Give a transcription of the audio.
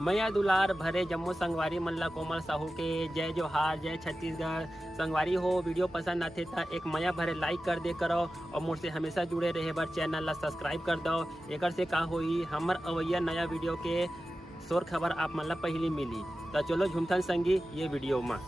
मैया दुलार भरे जम्मू संगवारी मन ला कोमल साहू के जय जोहार, जय छत्तीसगढ़। संगवारी हो वीडियो पसंद आते तो एक मैया भरे लाइक कर दे करो और मुझसे हमेशा जुड़े रहे बर चैनल ला सब्सक्राइब कर दो। एकर से का होई हमर अवैया नया वीडियो के शोर खबर आप मन ला पहली मिली। तो चलो झुमथन संगी ये वीडियो में।